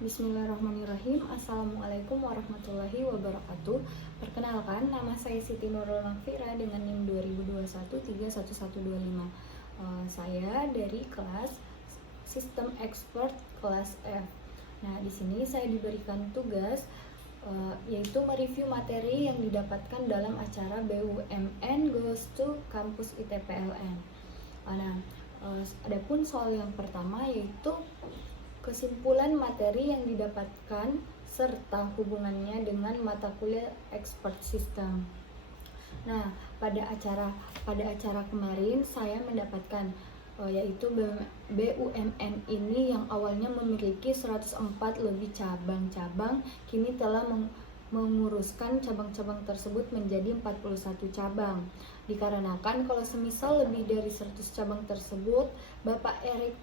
Bismillahirrahmanirrahim. Assalamualaikum warahmatullahi wabarakatuh. Perkenalkan, nama saya Siti Nurul Nafira dengan NIM 2021-31125. Saya dari kelas Sistem Expert kelas F. Nah, di sini saya diberikan tugas yaitu mereview materi yang didapatkan dalam acara BUMN Goes to Kampus ITPLN. Nah, adapun soal yang pertama yaitu kesimpulan materi yang didapatkan serta hubungannya dengan mata kuliah Expert System. Nah, pada acara kemarin saya mendapatkan yaitu BUMN ini yang awalnya memiliki 104 lebih cabang-cabang kini telah menguruskan cabang-cabang tersebut menjadi 41 cabang. Dikarenakan kalau semisal lebih dari 100 cabang tersebut, Bapak Erick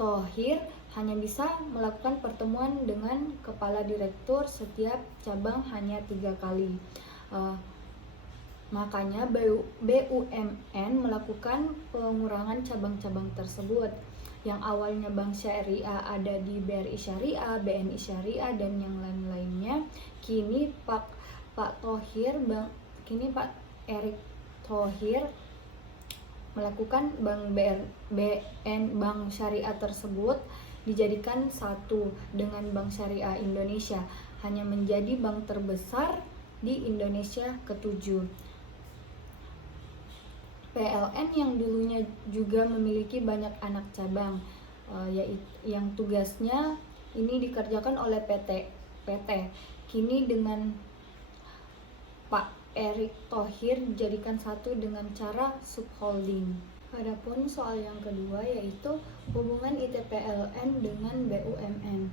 Thohir hanya bisa melakukan pertemuan dengan kepala direktur setiap cabang hanya 3 kali. Makanya BUMN melakukan pengurangan cabang-cabang tersebut. Yang awalnya Bank Syariah ada di BRI Syariah, BNI Syariah dan yang lain-lainnya, kini Pak Erick Thohir melakukan Bank Syariah tersebut dijadikan satu dengan Bank Syariah Indonesia, hanya menjadi bank terbesar di Indonesia ke-7. PLN yang dulunya juga memiliki banyak anak cabang, yang tugasnya ini dikerjakan oleh PT. Kini dengan Pak Erick Thohir dijadikan satu dengan cara subholding. Adapun soal yang kedua yaitu hubungan ITPLN dengan BUMN.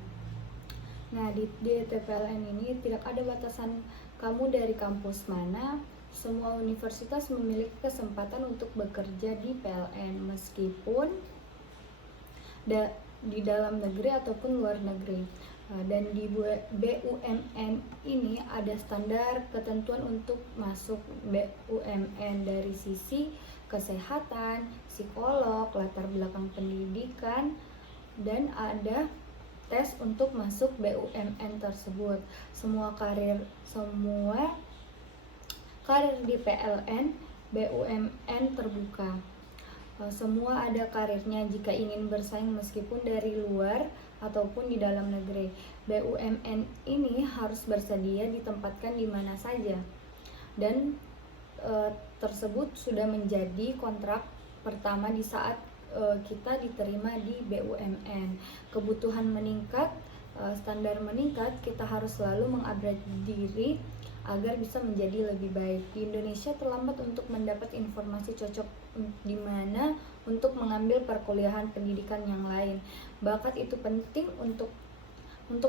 Nah, di ITPLN ini tidak ada batasan kamu dari kampus mana. Semua universitas memiliki kesempatan untuk bekerja di PLN meskipun di dalam negeri ataupun luar negeri. Dan di BUMN ini ada standar ketentuan untuk masuk BUMN dari sisi kesehatan, psikolog, latar belakang pendidikan, dan ada tes untuk masuk BUMN tersebut. Semua karir di PLN BUMN terbuka. Semua ada karirnya jika ingin bersaing meskipun dari luar ataupun di dalam negeri. BUMN ini harus bersedia ditempatkan di mana saja. Dan tersebut sudah menjadi kontrak pertama di saat kita diterima di BUMN. Kebutuhan meningkat, standar meningkat, kita harus selalu mengupgrade diri agar bisa menjadi lebih baik. Di Indonesia terlambat untuk mendapat informasi cocok di mana untuk mengambil perkuliahan pendidikan yang lain. Bakat itu penting untuk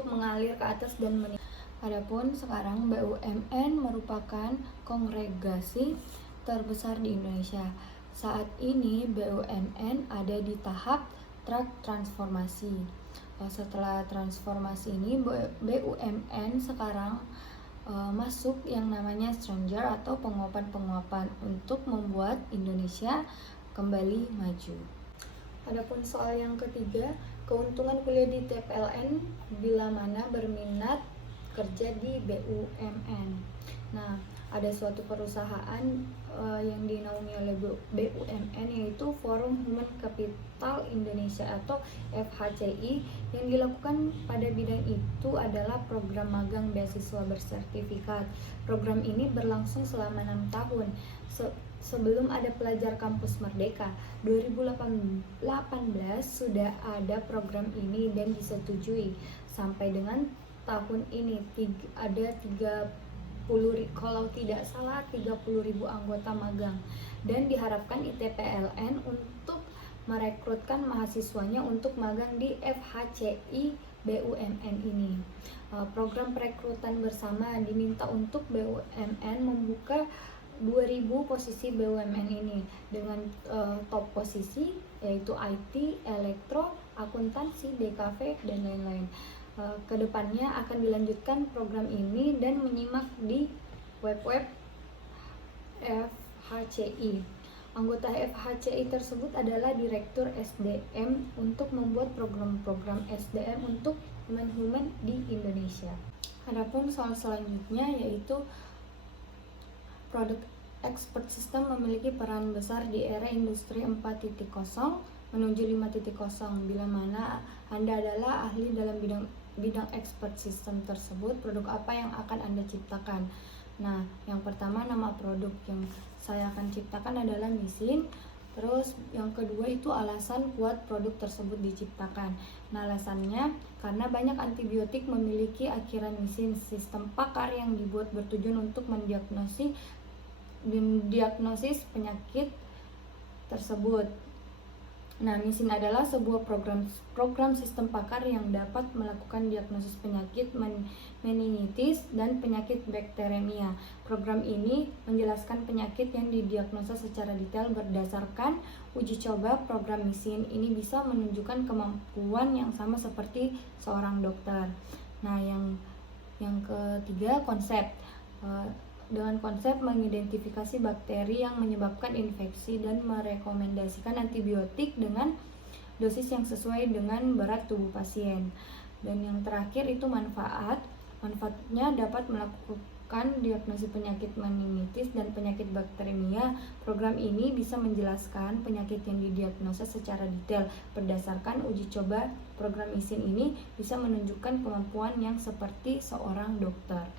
mengalir ke atas dan meningkat. Adapun sekarang BUMN merupakan kongregasi terbesar di Indonesia. Saat ini BUMN ada di tahap transformasi. Setelah transformasi ini BUMN sekarang masuk yang namanya stranger atau penguapan untuk membuat Indonesia kembali maju. Adapun soal yang ketiga, keuntungan kuliah di TPLN bila mana berminat kerja di BUMN. Nah, ada suatu perusahaan yang dinaungi oleh BUMN yaitu Forum Human Capital Indonesia atau FHCI. Yang dilakukan pada bidang itu adalah program magang beasiswa bersertifikat. Program ini berlangsung selama 6 tahun. Sebelum ada pelajar kampus Merdeka 2018 sudah ada program ini dan disetujui. Sampai dengan tahun ini ada 30.000 anggota magang, dan diharapkan ITPLN untuk merekrutkan mahasiswanya untuk magang di FHCI BUMN ini. Program perekrutan bersama diminta untuk BUMN membuka 2.000 posisi BUMN ini dengan top posisi yaitu IT, elektro, akuntansi, DKV, dan lain-lain. Kedepannya akan dilanjutkan program ini dan menyimak di web FHCI. Anggota FHCI tersebut adalah Direktur SDM untuk membuat program-program SDM untuk human di Indonesia. Adapun soal selanjutnya yaitu produk expert system memiliki peran besar di era industri 4.0 menuju 5.0. Bila mana Anda adalah ahli dalam bidang expert system tersebut, produk apa yang akan Anda ciptakan? Nah, yang pertama nama produk yang saya akan ciptakan adalah mesin. Terus yang kedua itu alasan kuat produk tersebut diciptakan. Nah, alasannya karena banyak antibiotik memiliki akhiran mesin, sistem pakar yang dibuat bertujuan untuk mendiagnosis penyakit tersebut. Nah, mesin adalah sebuah program sistem pakar yang dapat melakukan diagnosis penyakit meningitis dan penyakit bakteremia. Program ini menjelaskan penyakit yang didiagnosa secara detail berdasarkan uji coba. Program mesin ini bisa menunjukkan kemampuan yang sama seperti seorang dokter. Nah, yang ketiga, konsep. Dengan konsep mengidentifikasi bakteri yang menyebabkan infeksi dan merekomendasikan antibiotik dengan dosis yang sesuai dengan berat tubuh pasien. Dan yang terakhir itu manfaat. Manfaatnya dapat melakukan diagnosis penyakit meningitis dan penyakit bakteremia. Program ini bisa menjelaskan penyakit yang didiagnosa secara detail. Berdasarkan uji coba, program mesin ini bisa menunjukkan kemampuan yang seperti seorang dokter.